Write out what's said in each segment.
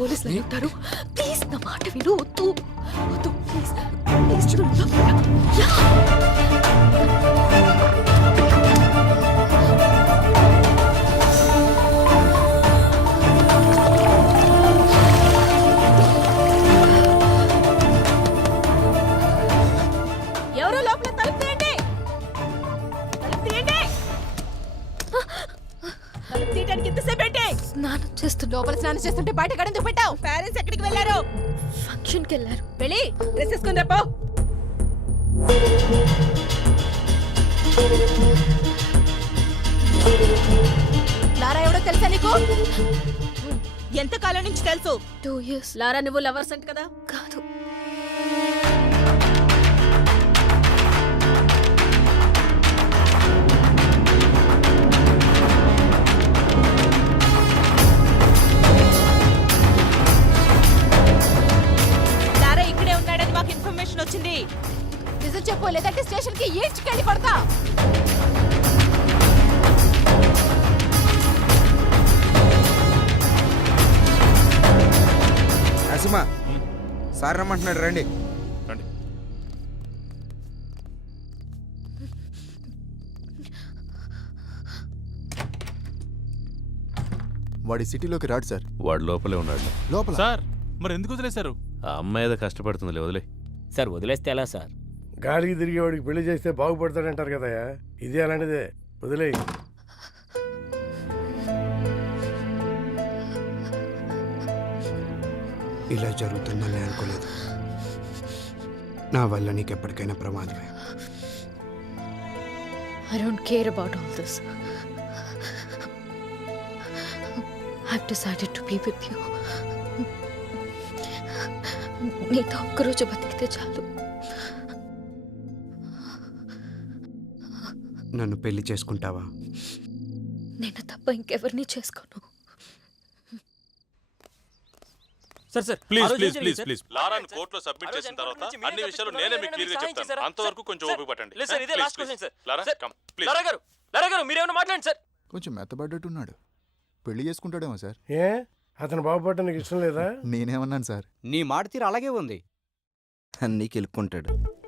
పోలీసులు ఉంటారు ప్లీజ్ నా మాట విను వద్దు. వద్దు ప్లీజ్. ప్లీజ్ లోపల స్నానం చేస్తుంటే బయట కడెందుకు పెట్టావు? పేరెంట్స్ ఎక్కడికి వెళ్ళారు? ఫంక్షన్కి వెళ్ళారు. వెళ్ళి. డ్రెస్ వేసుకుని రేపో లారా ఎవడో తెలుసా నీకు? ఎంత కాలం నుంచి తెలుసు? టూ ఇయర్స్ లారా నువ్వు లవర్స్ అంట కదా? కాదు. వచ్చింది. నిజం చెప్పు లేదంటే స్టేషన్కి ఈడ్చుకెళ్ళి పడతా. నరసింహ సార్ రమ్మంటున్నాడు రండి. రండి. వాడి సిటీలోకి రాడు సార్. వాడు లోపలే ఉన్నాడు. లోపల? సార్ మరి ఎందుకు వదిలేశారు? ఆ అమ్మాయి ఏదో కష్టపడుతుంది వదిలే. సార్ వదిలేస్తే ఎలా సార్? గాలికి తిరిగేవాడికి పెళ్ళి చేస్తే బాగుపడతాడంటారు కదయ్యా ఇది అలాంటిదే. వదిలేయి. ఇలా జరుగుతుందని నేను అనుకోలేదు. నా వల్ల నీకు ఎప్పటికైనా ప్రమాదమే. I don't care about all this. I've decided to be with you. నీతో ఒక్కరోజు బతికితే చాలు. నన్ను పెళ్ళి చేసుకుంటావా? నేను తప్ప ఇంకెవరిని చేసుకోను. Sir sir please please please please లారాను కోర్టులో సబ్మిట్ చేసిన తర్వాత అన్ని విషయాలు నేనే మీకు క్లియర్గా చెప్తాను అంతవరకు కొంచెం ఓపిక పట్టండి. లేదు సార్ ఇదే last. Question sir. Lara sir, come please Lara గారు లారా గారు మీరేమైనా మాట్లాడండి సార్. కొంచెం మెత్తబడ్డట్టున్నాడు. పెళ్ళి చేసుకుంటాడేమో సార్. ఏ? అతను బాగుపడటం నీకు ఇష్టం లేదా? నేనేమన్నాను సార్? నీ మాట తీరు అలాగే ఉంది. అన్నీ కెలుక్కుంటాడు.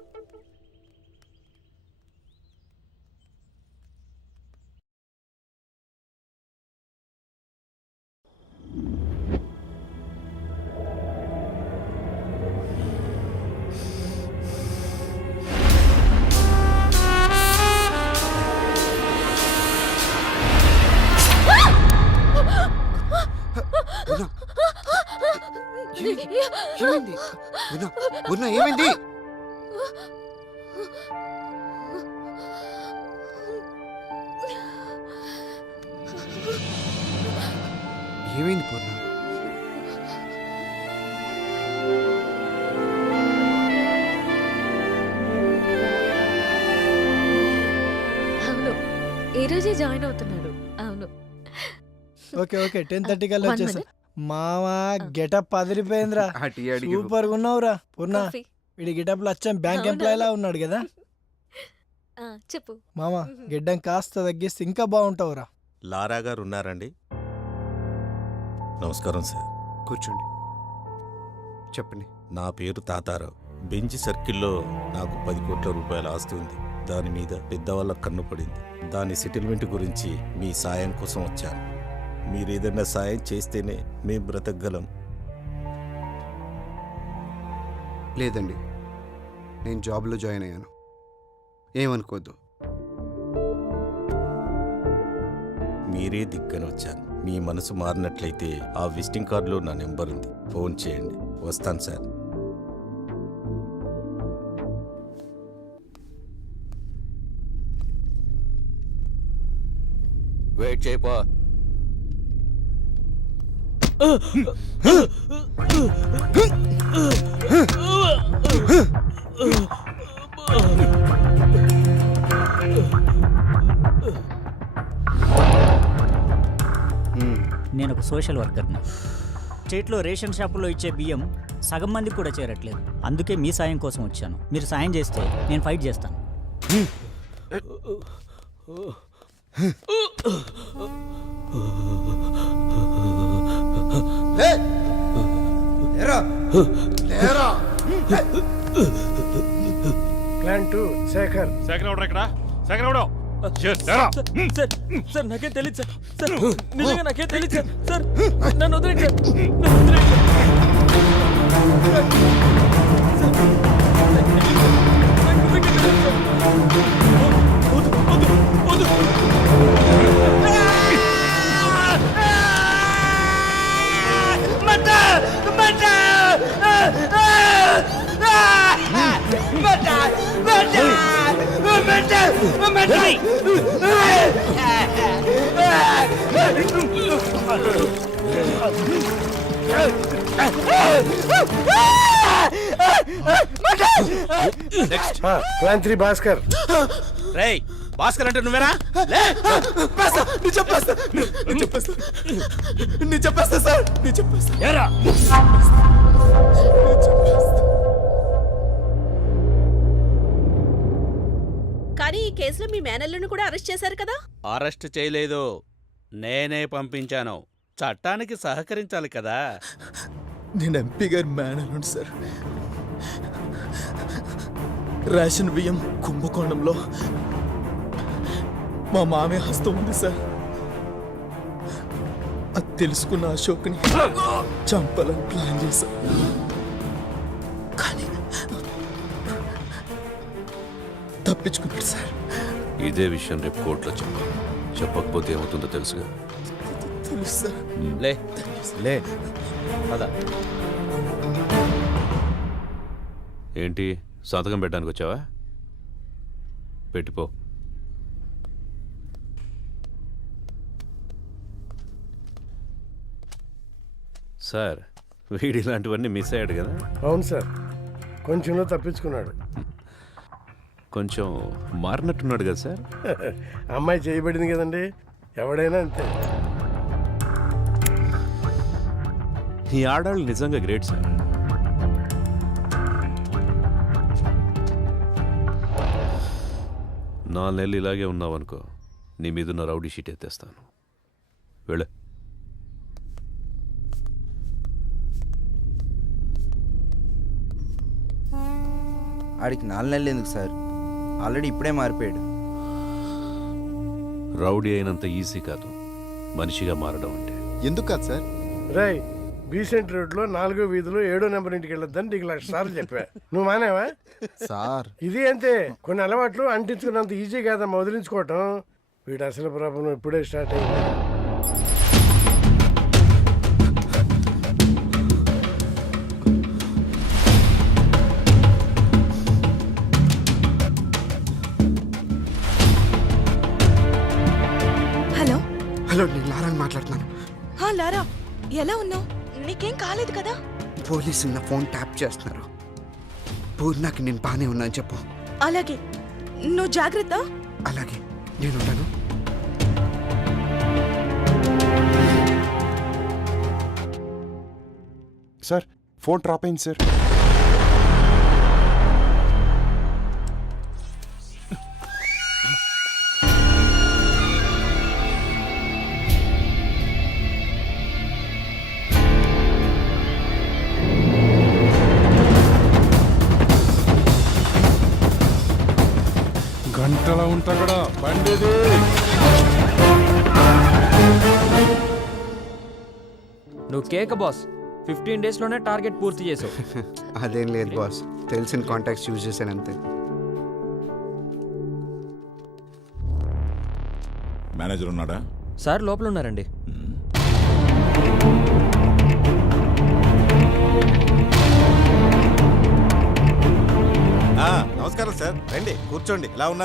ఏమైంది? ఏమైంది ఉన్నా ఉన్నా ఏమైంది? ఏమైంది పూర్ణ? అవును. ఈ రోజే జాయిన్ అవుతున్నాడు. అవును. Okay okay. టెన్ థర్టీ కల్లా వచ్చేసా. మావా గెటప్ అదిరిపోయిందిరా. సూపర్గా ఉన్నావురా. పూర్ణ. వీడి గెటప్లో వచ్చాం బ్యాంక్? ఎంప్లాయ్ లా ఉన్నాడు కదా. ఆ, చెప్పు. మామ గిడ్డం కాస్త తగ్గిస్తే ఇంకా బాగుంటావురా. లారా గారు ఉన్నారండి? నమస్కారం సార్. కూర్చోండి. చెప్పండి. నా పేరు తాతారావు. బెంచ్ సర్కిల్లో నాకు పది కోట్ల రూపాయల ఆస్తి ఉంది. దాని మీద పెద్దవాళ్ళ కన్ను పడింది. దాని సెటిల్మెంట్ గురించి మీ సాయం కోసం వచ్చాను. మీరు ఏదైనా సాయం చేస్తేనే మేము బ్రతకగలం. లేదండి. నేను జాబ్లో జాయిన్ అయ్యాను. ఏమనుకోద్దు. మీరే దిగ్గని వచ్చాను మీ మనసు మారినట్లయితే ఆ విజిటింగ్ కార్డులో నా నెంబర్ ఉంది. ఫోన్ చేయండి. వస్తాను సార్. వెయిట్ చేయపో. నేను ఒక సోషల్ వర్కర్ని. స్టేట్లో రేషన్ షాపులో ఇచ్చే బియ్యం సగం మందికి కూడా చేరట్లేదు. అందుకే మీ సాయం కోసం వచ్చాను. మీరు సాయం చేస్తే నేను ఫైట్ చేస్తాను. Plan two Shekhar second order ఇక్కడ సెకండ్ ఆర్డర్ సార్ నాకేం తెలియదు సార్ సార్ నిజంగా నాకేం తెలియదు సార్ సార్ నన్ను వదిలేండి సార్ నన్ను వదిలేండి సార్. వద్దు, వద్దు, వద్దు. ప్లాన్ త్రీ భాస్కర్ రేయ్ భాస్కర్ అంటే నువ్వేనా నేను చెప్పేస్తా. నేను చెప్పేస్తా. నేను చెప్పేస్తా సార్. నేను చెప్పేస్తా. కానీ ఈ కేసులో మీ మేనల్లుని కూడా అరెస్ట్ చేశారు కదా? అరెస్ట్ చేయలేదు. నేనే పంపించాను. చట్టానికి సహకరించాలి కదా. నేను ఎంపీ గారి మేనలుండి సార్. రేషన్ బియ్యం కుంభకోణంలో మా మామయ్య హస్తం ఉంది సార్. అది తెలుసుకున్న అశోక్ని చంపాలని ప్లాన్ చేశా. కానీ తప్పించుకున్నాడు సార్. ఇదే విషయం రేపు కోర్టులో చెప్పాలి చెప్పకపోతే ఏమవుతుందో తెలుసుగా? తెలుసు సార్. లే లే. పద. ఏంటి? సంతకం పెట్టడానికి వచ్చావా పెట్టిపో సార్ వీడి ఇలాంటివన్నీ మిస్ అయ్యాడు కదా? అవును సార్. కొంచెంలో తప్పించుకున్నాడు. కొంచెం మారినట్టున్నాడు కదా సార్? అమ్మాయి చేయబడింది కదండి. ఎవడైనా అంతే. ఈ ఆడాళ్ళు నిజంగా గ్రేట్ సార్. నాలుగు నెలలు ఇలాగే ఉన్నావనుకో నీ మీదున్న రౌడీ షీట్ ఎత్తేస్తాను. వెళ్ళే. ఆడికి నాలుగు నెలలు ఎందుకు సార్? ఆల్రెడీ ఇప్పుడే మారిపోయాడు. రౌడీ అయినంత ఈజీ కాదు. మనిషిగా మారడం అంటే. ఎందుకు కాదు సార్? రై బీసెంట్ రోడ్లో నాలుగో వీధిలో ఏడో నెంబర్ ఇంటికి వెళ్ళొద్దని నీకు లక్ష సార్లు చెప్పా. నువ్వు మానేవా? సార్. ఇది అంతే. కొన్ని అలవాట్లు అంటించుకున్నంత ఈజీ కాదమ్మా వదిలించుకోవటం. వీడు అసలు ప్రాబ్లం ఇప్పుడే స్టార్ట్ అయింది? హలో నేను లారాని మాట్లాడుతున్నాను. హా లారా ఎలా ఉన్నావు? నీకేం కాలేదు కదా? పోలీసులు నా ఫోన్ ట్యాప్ చేస్తున్నారు. పూర్ణకి నేను బాగానే ఉన్నాను చెప్పు. అలాగే. నువ్వు జాగ్రత్త. అలాగే నేను ఉంటాను సార్ ఫోన్ డ్రాప్ అయింది సార్. గంటలో ఉంటా కూడా. బండిది. నువ్వు కేక బాస్. ఫిఫ్టీన్ డేస్లోనే టార్గెట్ పూర్తి చేసావు. అదేం లేదు బాస్. తెలిసిన కాంటాక్ట్స్ యూజ్ చేశాను అంతే. మేనేజర్ ఉన్నాడా? సార్ లోపల ఉన్నారండి. నమస్కారం సార్. రండి కూర్చోండి. ఎలా ఉన్నారు?